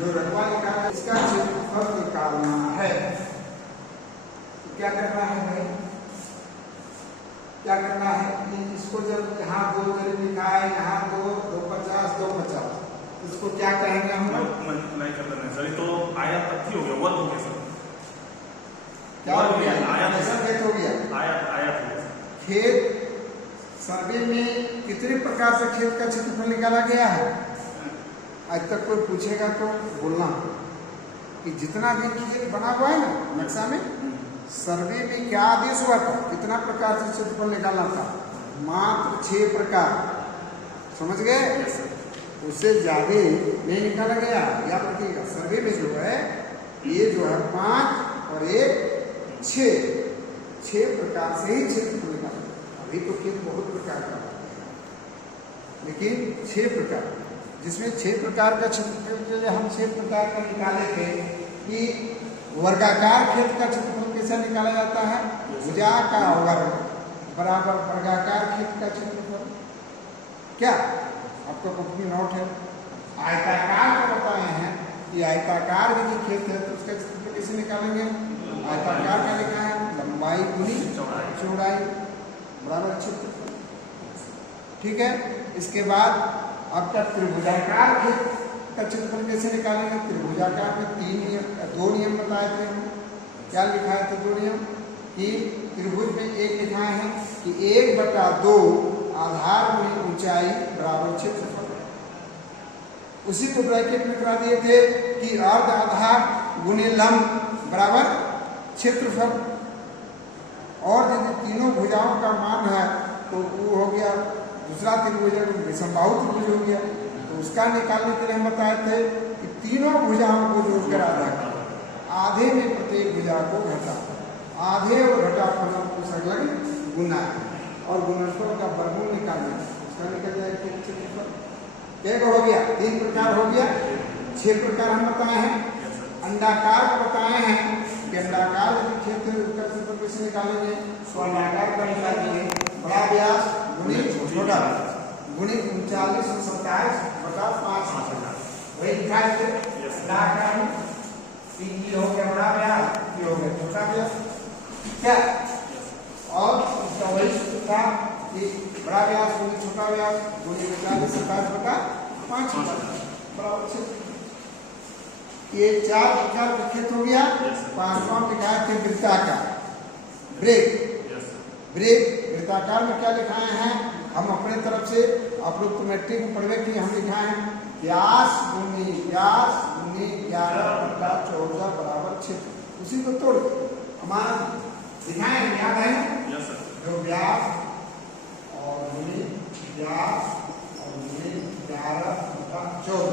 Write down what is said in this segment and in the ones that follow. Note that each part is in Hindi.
जो रकबा निकाला इसका क्षेत्रफल निकालना है। तो क्या करना है भाई, क्या करना है कि इसको जब यहाँ 2 करीब लिखा है, यहाँ 2 250 250, इसको क्या कहेंगे हम लोग? नहीं कर देना सर, तो आयत तक हो गया, वर्ग हो गया सर। क्या हो गया? आयत खेत हो गया। आयत हो गया। खेत सर्वे में कितने प्रकार से खेत का क्षेत्रफल निकाला गया है? आज तक कोई पूछेगा तो बोलना कि जितना भी खेत बना हुआ है ना नक्शा में, सर्वे में क्या आदेश हुआ था, कितना प्रकार से क्षेत्रफल निकालना था? मात्र 6 प्रकार। समझ गए? उससे ज्यादा नहीं निकाला गया। याद रखिएगा, सर्वे में जो है ये जो है 5 और 1 6 प्रकार से ही क्षेत्रफल निकाला। अभी तो खेत बहुत प्रकार का है, लेकिन 6 प्रकार, जिसमें 6 प्रकार का क्षेत्रफल के लिए हम 6 प्रकार का निकाले थे कि वर्गाकार खेत का क्षेत्रफल कैसे निकाला जाता है? भुजा का वर्ग बराबर वर्गाकार खेत का क्षेत्रफल। क्या आपका कॉपी में नोट है? आयताकार को बताए हैं कि आयताकार यदि खेत है तो उसका क्षेत्रफल कैसे निकालेंगे? आयताकार का लिखा है लंबाई गुनी चौड़ाई बराबर क्षेत्रफल। ठीक है। इसके बाद आपका त्रिभुजाकार खेत का क्षेत्रफल कैसे निकालेंगे? त्रिभुजाकार में 2 नियम बताए थे हम। क्या लिखा है? तो 2 नियम कि त्रिभुज में एक लिखा है कि 1/2 आधार में ऊंचाई बराबर क्षेत्रफल। उसी को ब्रैकेट में करा दिए थे कि अर्ध आधार गुने लंब बराबर क्षेत्रफल। और यदि तीनों भुजाओं का मान है तो वो हो गया दूसरा त्रिभुज, विषमबाहु त्रिभुज हो गया। तो उसका निकालने के लिए हम बताए थे कि तीनों भुजाओं को जोड़कर आधे में प्रत्येक भुजा को घटा, आधे और घटाफल को संलग्न गुना और गुणनफल का वर्गमूल निकालना, उसका निकल जाएगा क्षेत्रफल। क्या हो गया? 3 प्रकार हो गया। 6 प्रकार हम बताए हैं। अंडाकार को बताए हैं कि अंडाकार यदि खेत का क्षेत्रफल कैसे निकालेंगे? तो अंडाकार का निकालेंगे बड़ा व्यास गुणे छोटा गुणे 39 और 27/5। वही लिखा है अंडाकार में ये हो गया बड़ा व्यास, ये हो गया छोटा व्यास। क्या? और इसका वही सूत्र था कि बड़ा व्यास गुणे छोटा व्यास गुणे 39 27/5 बराबर 6। ये 4 प्रकार का खेत हो गया। 5वां लिखा है वृत्ताकार ब्रेक। वृत्ताकार में क्या लिखाए हैं? हम अपने तरफ से, आप लोग तो मैट्रिक में पढ़वे कि हम लिखा है व्यास गुनी 11/14 बराबर क्षेत्र। उसी को तोड़ हमारा दिखाए हैं, याद है? जो व्यास और गुनी व्यास और गुनी 11/14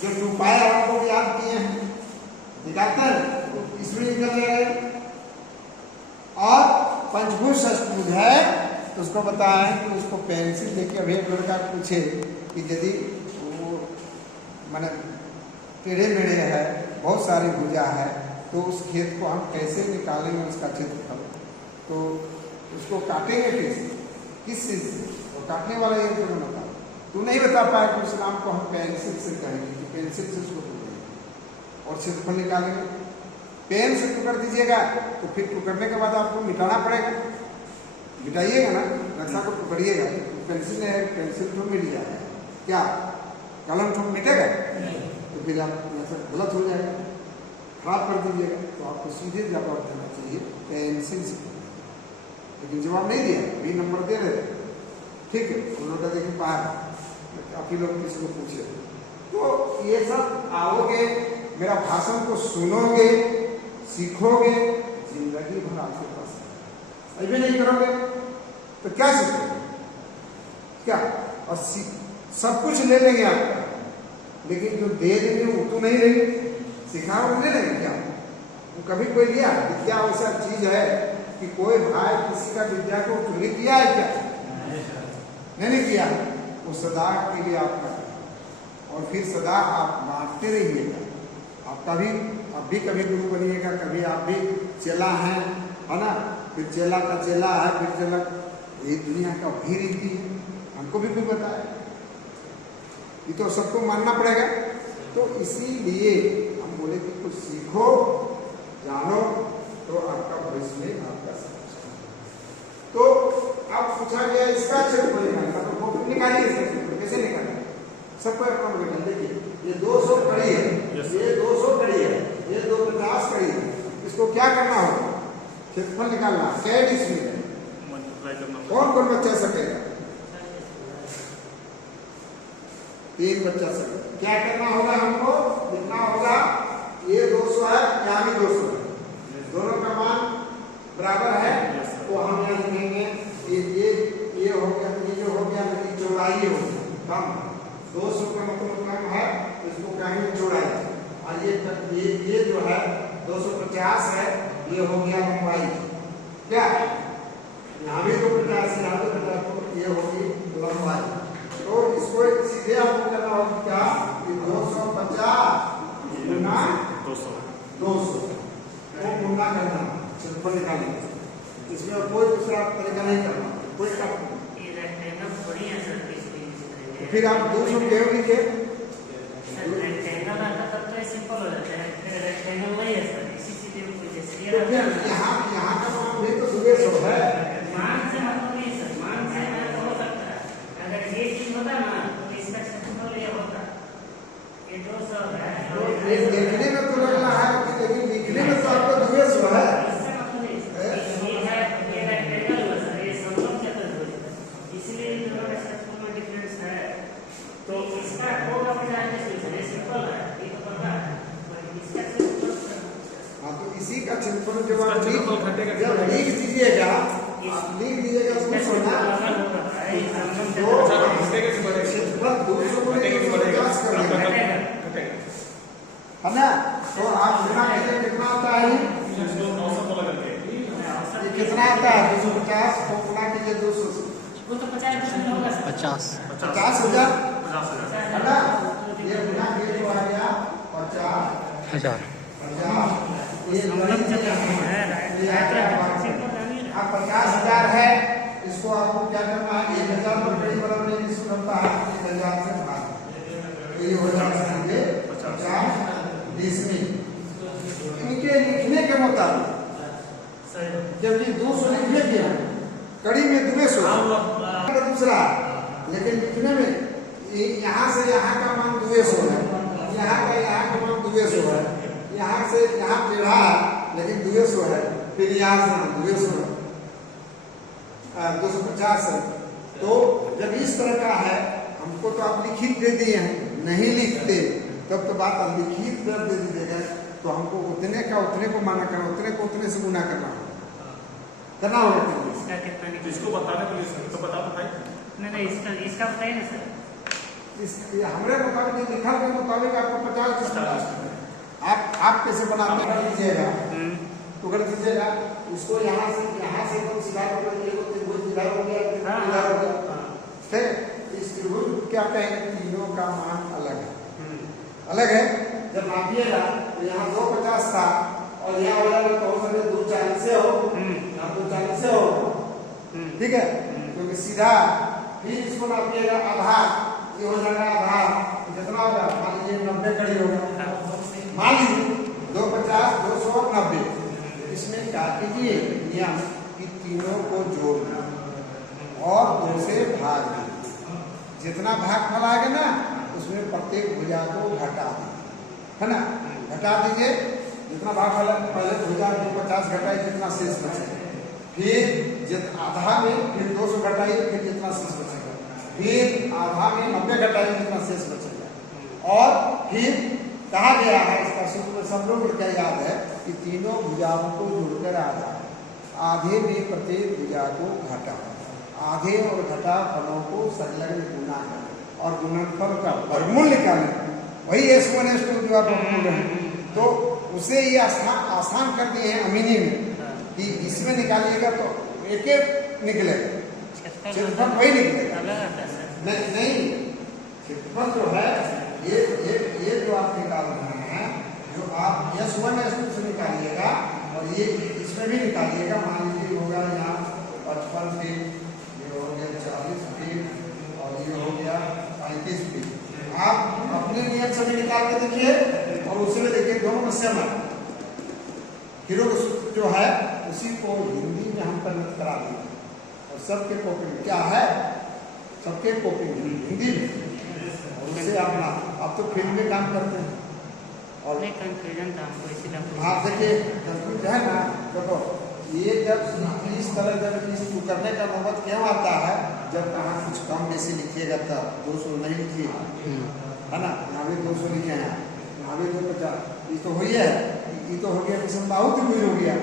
जो 2 पाए आपको याद किए हैं, दिखाते हैं इसमें निकल रहे। और पंचभुज षष्ठभुज है तो उसको बताया कि उसको पेंसिल लेके अभी एक लड़का पूछे कि यदि वो माने टेढ़े मेढ़े है, बहुत सारी भुजा है, तो उस खेत को हम कैसे निकालेंगे उसका क्षेत्रफल? तो उसको काटेंगे कैसे, किस चीज से? तो काटने वाला ये तो बता, तू नहीं बता पाया कि उस नाम को हम पेंसिल से कहेंगे कि पेंसिल से उसको टूटेंगे और क्षेत्रफल निकालेंगे। पेन से टुकड़ दीजिएगा तो फिर टुकड़ने के बाद आपको मिटाना पड़ेगा, मिटाइएगा ना, नक्शा को टुकड़िएगा तो पेंसिल है, पेंसिल तो मिट जाएगा। क्या कलम ठोक मिटेगा? तो फिर आप गलत हो जाएगा, खराब कर दीजिएगा। तो आपको सीधे जवाब देना चाहिए पेंसिल से। लेकिन जवाब नहीं दिया, भी नंबर दे रहे, ठीक है, उन लोग का देखिए बाहर आप ही लोग किसी को पूछे। तो ये सब आओगे, मेरा भाषण को सुनोगे, सीखोगे, जिंदगी भर आपके पास अभी नहीं करोगे तो क्या सीखोगे? क्या? और सब कुछ ले लेंगे आपका, लेकिन जो दे देंगे वो तो नहीं लेंगे, सिखाओगे ले लेंगे क्या? वो कभी कोई लिया? विद्या वैसा चीज है कि कोई भाई किसी का विद्या को चोरी किया है क्या? नहीं किया। वो सदा के लिए आपका और फिर सदा आप बांटते रहिएगा। आपका भी, आप भी कभी गुरु बनिएगा, कभी आप भी चेला हैं, है ना? फिर चेला का चेला है, फिर चेला, ये दुनिया का भी रीति है, हमको भी कोई बताया। ये तो सबको मानना पड़ेगा। तो इसीलिए हम बोले कि कुछ सीखो, जानो, तो आपका भविष्य में आपका समझ। तो अब पूछा गया इसका क्षेत्रफल निकालना, तो फोटो निकालिए इसका क्षेत्रफल कैसे निकालना, सबको अपना निकाल। देखिए ये 200 कड़ी है, ये 200 कड़ी है, ये 250 कड़ी है, इसको क्या करना होगा, क्षेत्रफल निकालना। कैड इसमें कौन कौन बच्चा सकेगा, 3 बच्चा सकेगा। क्या करना होगा, हमको लिखना होगा ये 200 है, यहाँ भी 200 है, दोनों का मान बराबर है, तो हम यहाँ लिखेंगे ये हो गया, ये जो हो गया मेरी चौड़ाई हो गया कम, 200 का मतलब कम है, इसको कहेंगे चौड़ाई। और ये जो है 250 है, ये हो गया लंबाई। क्या यहाँ भी 250, यहाँ भी 50, ये होगी लंबाई। तो इसको सीधे आपको करना होगा क्या, 250 गुना 200 वो गुना करना, क्षेत्रफल निकालने। इसमें कोई दूसरा तरीका नहीं करना, कोई फिर आप 200 क्यों लिखे, यहाँ का मान भी तो 200 है, मान से मतलब नहीं सर, मान से हो सकता है, अगर ये चीज होता ना तो इसका क्षेत्रफल ये होता, ये 200 है। देखने में तो लग रहा है कि, लेकिन लिखने में तो आपको 200 है। इससे मतलब नहीं, ये रेक्टेंगल है सर, ये समतल चतुर्भुज है, इसलिए इन दोनों का क्षेत्रफल में डिफरेंस है। तो इसका होगा 50, ये सिंपल है, ये तो पता है, पर इसका क्षेत्रफल। हाँ, तो इसी का क्षेत्रफल जब आप लिख दीजिएगा, आप लिख दीजिएगा उसमें सोना तो क्षेत्रफल 200 को 250 कर देगा, है ना। तो आप गुना कीजिए, कितना आता है, ये कितना आता है 250 को गुना कीजिए 200 से, वो तो 50% होगा सर, 50,000 है ना। ये गुना कीजिए तो आ गया 50,000। ये 50,000 है, इसको आपको क्या करना है, 1,000 पर कड़ी बराबर है, इसको करता है 1,000 से भाग, तो ये हो जाता है 50 इसमें। इनके लिखने के मुताबिक जब ये 200 लिखने के कड़ी में 200 दूसरा, लेकिन लिखने में यहाँ से यहाँ का मान 200 है, यहाँ का मान 200 है, यहाँ से यहाँ टेढ़ा है लेकिन 200 है, फिर यहाँ से 200 है, 250 है। तो जब इस तरह का है, हमको तो आप लिखित दे दिए हैं, नहीं लिखते तब तो बात आप लिखित कर दे दीजिएगा, तो हमको उतने का उतने को माना करना, उतने को उतने से गुना करना होगा। इसका कितना निकला, इसको बताने के लिए तो बता भाई, नहीं इसका बताइए ना सर। हमारे मुताबिक लिखा के मुताबिक आपको 50 आप कैसे बनाते हैं लीजिएगा, तो कर दीजिएगा इसको, यहाँ से तो सीधा हो गया, इस त्रिभुज क्या कहेंगे, तीनों का मान अलग है। जब नापिएगा तो यहाँ 250 था और यहाँ वाला तो हो सकता है 240 से हो, यहाँ 240 से हो, ठीक है, क्योंकि सीधा। फिर इसको नापिएगा आधार, ये हो जाएगा आधार, कितना होगा, मान लीजिए 90 कड़ी होगा, मान लीजिए 250, 200, 90। इसमें क्या कीजिए, नियम कि तीनों को जोड़ना और 2 से भाग देना, जितना भाग फल आएगा ना उसमें प्रत्येक भुजा को घटा दीजिए, है ना, घटा दीजिए, जितना भाग फल पहले भुजा 250 घटाई, जितना शेष बचेगा, फिर आधा में फिर 200 घटाइए, फिर जितना शेष बचेगा, फिर आधा में 90 घटाइए, जितना शेष बचेगा। और फिर कहा गया है, इसका सूत्र में सब लोग क्या याद है कि तीनों भुजाओं को जोड़कर आधे में प्रत्येक भुजा को घटा, आधे और घटा फलों को संलग्न गुना करें और गुणनफल का वर्गमूल निकालें, वही S1 S2 जो आप बोल रहे हैं। तो उसे ये आसान कर दिए हैं अमीनी में कि इसमें निकालिएगा तो एक निकलेगा, क्षेत्रफल वही निकलेगा, नहीं क्षेत्रफल जो है ये जो आप निकाल रहे हैं, जो आप S1 S2 से निकालिएगा और ये इसमें भी निकालिएगा, मान लीजिए होगा यहाँ 55 फीट, ये हो गया 40 फीट और ये हो गया 35 फीट। आप अपने नियत सभी निकाल के देखिए और उसमें देखिए दोनों में सेम है। हीरो जो है उसी को हिंदी में हम परिणत करा दिए और सबके कॉपी में क्या है, सबके कॉपी में हिंदी में। और उससे अपना आप तो फिल्म में काम करते हैं और कंफ्यूजन था हमको इसीलिए। हाँ देखिए कंफ्यूज है ना, देखो ये जब इस तरह जब इस करने का नौबत क्यों आता है, जब कहाँ कुछ कम बेसी लिखिएगा तब 200 नहीं लिखिए, है ना। यहाँ भी 200 लिखे हैं, यहाँ भी 250, ये तो हुई है, ये तो हो गया किस्म बहुत कुछ हो गया,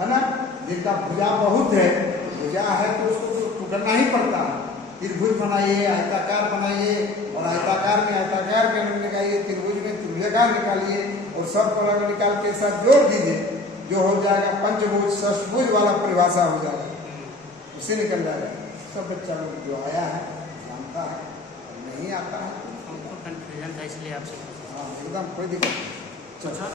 है ना। जिनका भुजा बहुत है, भुजा है तो उसको तो करना ही पड़ता है। त्रिभुज बनाइए, आयताकार बनाइए और आयताकार में आयताकार के निकालिए, त्रिभुज में त्रिभुजाकार निकालिए और सब पलंग निकाल के साथ जोड़ दीजिए, जो हो जाएगा पंचभुज षष्ठभुज वाला परिभाषा हो जाएगा, उसे निकल जाएगा। सब बच्चा लोग जो आया है जानता है, नहीं आता है हमको कंफ्यूजन था इसलिए आपसे। हाँ एकदम कोई दिक्कत नहीं। अच्छा